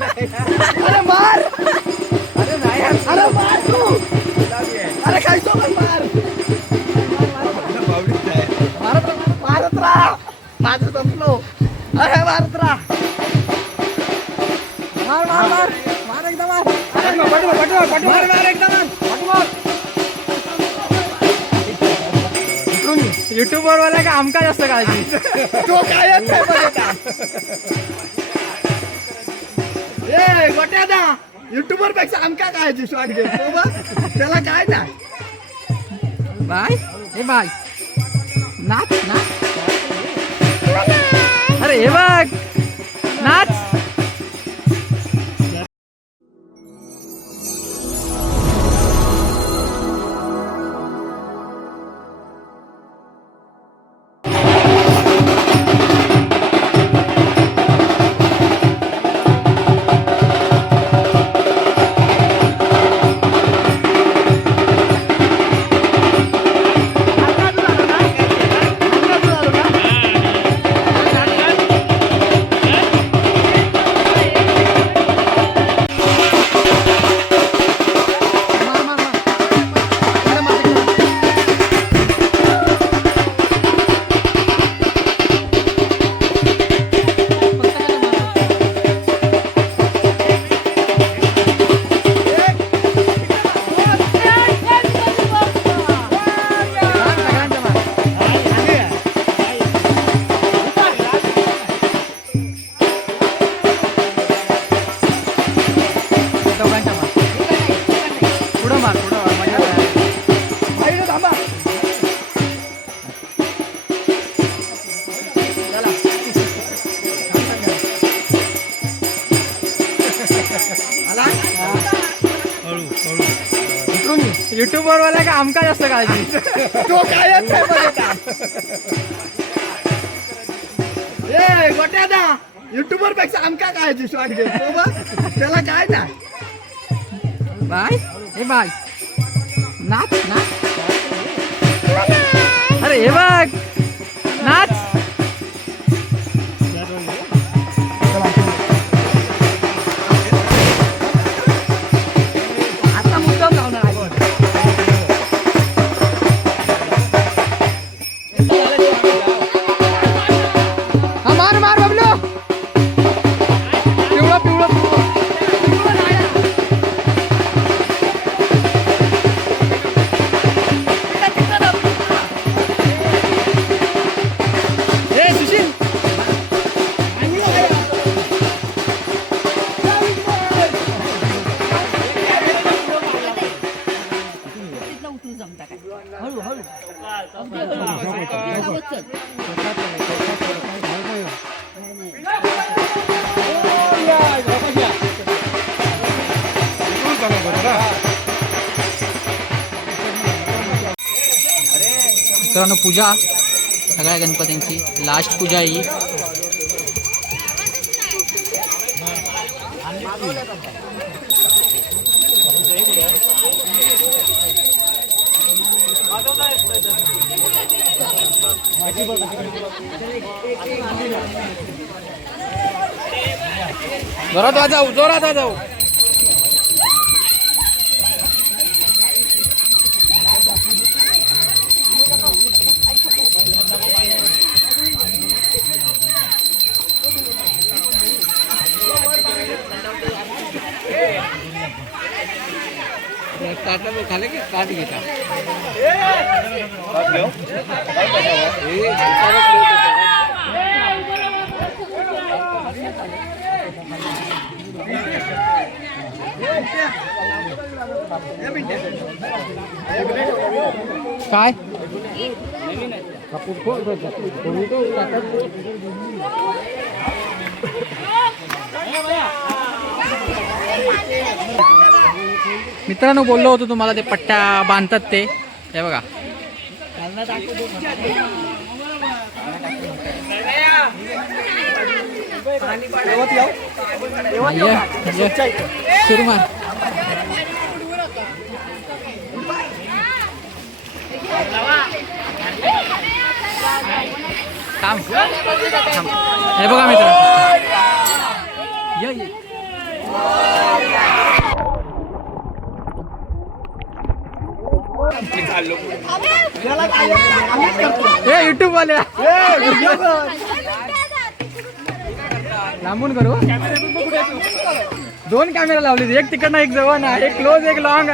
अरे मार अरे नाही. अरे मार तू. अरे खायचो पण मार. मारत राहा, मारत राहा माझं संपलो अरे मारत राहा मार मार मार मार एकदा मार पाठवा, पाठवा, पाठवा, पाठवा. मार मार एकदा मार पाठवा. इकडून ये. युट्यूबवर वाला का आमका जास्त काळजी तो काय. ए गोट्या दा युट्यूबरपेक्षा आमका काय शॉर्ट घे त्याला काय ना बाय. हे बाय. नाच नाच. अरे हे बघ. नाच. ये. युट्यूबवर वाला का आमका जास्त काळजी? तो काय. ए गोट्या दा युट्यूबरपेक्षा आमका शॉर्ट घेतो बघ त्याला काय नाही. बाय. हे बाय. नाच नाच. अरे हे बघ. नाच. मित्रांनो पूजा. सगळ्या गणपतींची. लास्ट पूजा ही. जोरात वाजाऊ जोरात वाजाऊ खाले की काट घेता काय मित्रांनो बोललो होतो तुम्हाला ते पट्ट्या बांधतात ते. हे बघा. ये, थांब. हे बघा मित्र ए युट्यूब वाले ए, video कर. लांबून करू दोन कॅमेरा लावले एक तिकडनं एक जवळ आहे एक क्लोज एक लॉंग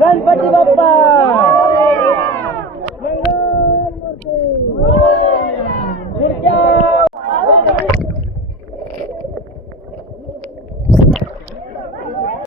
गणपती बाप्पा!